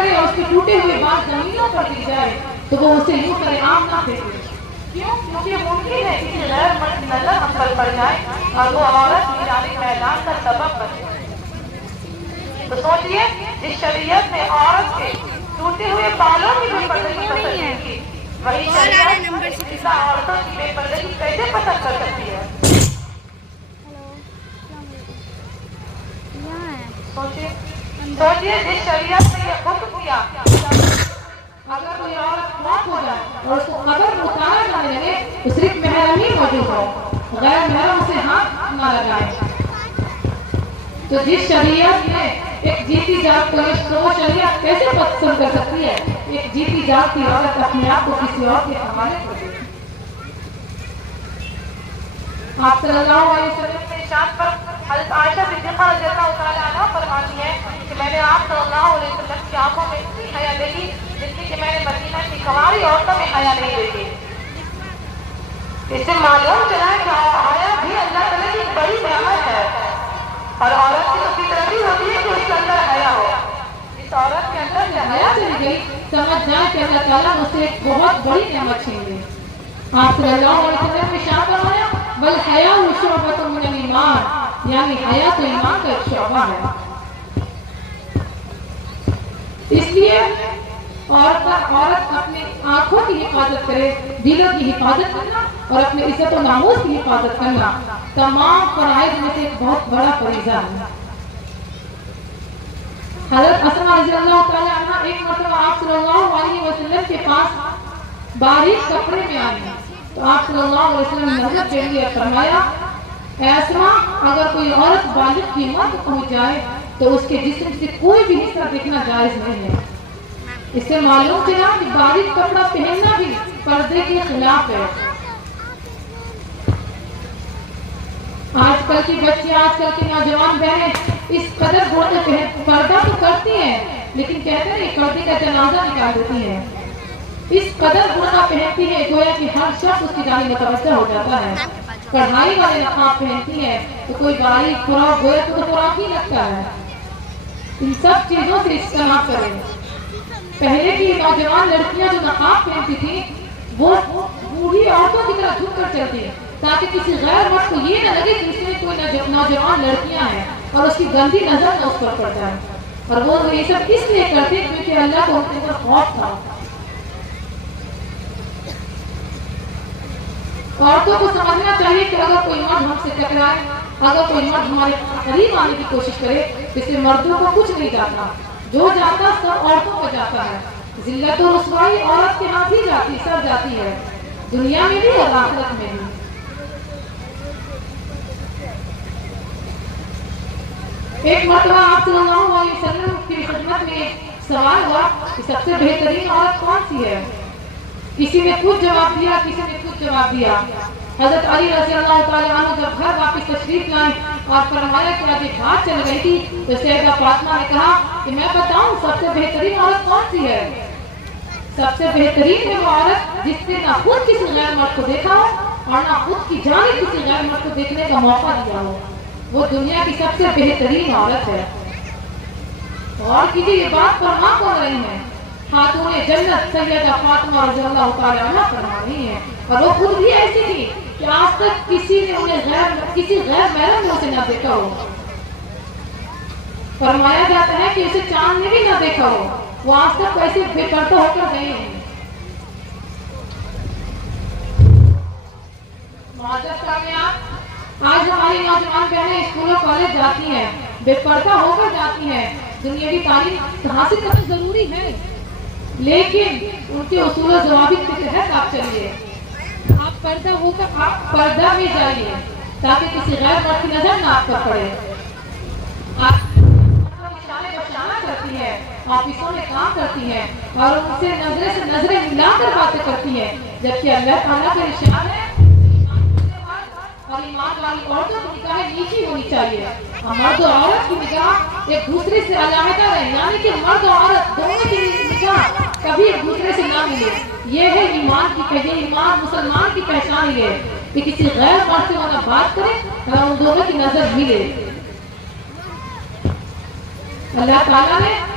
کرے اور اس کے ٹوٹے ہوئے بال زمینوں پر گر جائے تو وہ اسے یوں کرے عام نہ پھینکے. کیوں؟ کیونکہ ممکن ہے کسی غیر مرد نظر ہم پر پڑ جائے اور وہ عورت ویرانے میدان کا سبب بنے. تو سوچئے جس شریعت نے عورت کے ٹوٹے ہوئے بالوں کی بے پردگی پسند کی، وہی شریعت زندہ عورتوں کی بے پردگی کیسے پسند کر سکتی ہے؟ سوچئے جس شریعت نے یہ حکم کیا اگر کوئی عورت موت ہو جائے اور اس کو قبر میں اتارا جانے لگے تو صرف محرم ہی موجود ہو، غیر محرم اسے ہاتھ نہ لگائے. تو جس شریعت نے ایک جیتی جاگ کو وہ شریعت کیسے پسند کر سکتی ہے؟ ایک جیتی جاگ کی عورت اپنے آپ کو کسی اور کے حوالے کر دے. آپ صلی اللہ علیہ وسلم کے ارشاد پر حضرت عائشہ صدیقہ رضی اللہ تعالیٰ عنہا فرماتی ہے کہ میں نے آپ صلی اللہ علیہ وسلم کی آنکھوں میں اتنی حیا دیکھی جتنی کہ میں نے مدینہ کی کنواری عورتوں میں حیا نہیں دیکھی. اس سے معلوم چلا ہے کہ حیا بھی اللہ تعالیٰ کی ایک بڑی نعمت ہے اور عورت کی اسی طرح بھی ہوتی ہے کہ اس کے اندر حیا ہو. اس عورت کے اندر سے حیا چلی گئی سمجھ جائے کہ اللہ تعالیٰ نے اسے ایک بہت بڑی نعمت چھین لی. آپ صلی اللہ علیہ وسلم نے ارشاد فرمایا والحیاء شعبۃ من الایمان، یعنی حیا تو ایمان کا ایک شعبہ ہے. اس لیے عورت اپنی آنکھوں کی حفاظت کرے، دلوں کی حفاظت کرنا اور اپنے عزت و ناموس کی حفاظت کرنا تمام فرائض میں سے ایک بہت بڑا فریضہ ہے. حضرت اسماء رضی اللہ تعالیٰ عنہا ایک مرتبہ آپ صلی اللہ علیہ وسلم کے پاس باریک کپڑے میں آئی تو آپ صلی اللہ علیہ وسلم نے نظر کے لیے فرمایا اے اسماء اگر کوئی عورت بالغ کی عمر کو پہنچ جائے تو اس کے جسم سے کوئی بھی حصہ دیکھنا جائز نہیں ہے. اس سے معلوم چلا کہ باریک کپڑا پہننا بھی پردے کے خلاف ہے. آج کل کی بچی آج کل کی نوجوان بہنیں اس قدر پردہ تو کرتی ہیں لیکن کہتے ہیں پردے کا جنازہ نکال دیتی ہیں. اس قدر برقع پہنتی ہے گویا کہ ہر شخص اس کی جانب متوجہ ہو جاتا ہے. کڑھائی والے نقاب پہنتی ہے تو کوئی باریک فراق گویا تو فراق ہی لگتا ہے. ان سب چیزوں سے اجتناب کریں. پہلے کی نوجوان لڑکیاں جو نقاب پہنتی تھی وہ بوڑھی عورتوں کی طرح جھک کر چلتی تاکہ کسی غیر مرد کو یہ نہ لگے کہ اس میں کوئی نوجوان لڑکیاں ہیں اور اس کی گندی نظر نہ اس پر پڑتا ہے. اور وہ یہ سب اس لیے کرتے کیونکہ اللہ کو ان پر خوف تھا. عورتوں کو سمجھنا چاہیے کہ اگر کوئی مرد ہم سے ٹکرائے، اگر کوئی مرد ہمارے قریب آنے کی کوشش کرے تو اس سے مردوں کو کچھ نہیں جاتا، جو جاتا سب عورتوں کو جاتا ہے. ذلت و رسوائی عورت کے ہاتھ ہی جاتی سب جاتی ہے، دنیا میں بھی اور آخرت میں بھی. ایک مرتبہ آپ صلی اللہ علیہ وسلم کی خدمت میں سوال ہوا کہ سب سے بہترین عورت کون سی ہے؟ کسی نے کچھ جواب دیا، کسی نے کچھ جواب دیا. حضرت علی رضی اللہ تعالیٰ عنہ جب گھر واپس تشریف لائے اور فرمایا کہ آج ایک بات چل رہی تھی تو سیدہ فاطمہ نے کہا کہ میں بتاؤں سب سے بہترین عورت کون سی ہے؟ سب سے بہترین ہے وہ عورت جس نے نہ خود کسی غیر مرد کو دیکھا ہو اور نہ خود کی جانب کسی غیر مرد کو دیکھنے کا موقع دیا ہو. وہ دنیا کی سب سے بہترین عورت ہے. اور کسی یہ بات فرما کون رہی ہے؟ خاتون جنت سیدہ فاطمہ رضی اللہ تعالیٰ عنہ فرما رہی ہیں. اور وہ خود بھی ایسی تھی کہ آج تک کسی نے انہیں کسی غیر محرم نے اسے نہ دیکھا ہو. فرمایا جاتا ہے کہ اسے چاند نے بھی نہ دیکھا ہو. وہ آج تک ایسے بے پردہ ہو کر گئے ہیں. معزز سامعین، آج ہماری نوجوان بہنیں اسکول اور کالج جاتی ہیں، بے پردہ ہو کر جاتی ہیں. دنیاوی تعلیم حاصل کرنا ضروری ہے لیکن ان کے اصول و ضوابط کے تحت آپ چلیے. آپ پردہ ہو کر آپ پردہ میں جائیے تاکہ کسی غیر مرد کی نظر نہ آپ پر پڑے. آپ کرتی ہے، آفسوں میں کام کرتی ہے اور ان سے نظریں ملا کر باتیں کرتی ہے، جبکہ اللہ تعالیٰ کا ارشاد ہے اور ایمان والی عورتوں کی نگاہ نیچی ہونی چاہیے. مرد و عورت کی نگاہ ایک دوسرے سے علیحدہ رہے، یعنی کہ مرد و عورت دونوں کی نگاہ کبھی ایک دوسرے سے نہ ملے. یہ ہے ایمان کی پہچان. ایمان مسلمان کی پہچان یہ ہے کہ کسی غیر مرد سے وہ نہ بات کرے نہ ان دونوں کی نظر ملے. اللہ تعالیٰ نے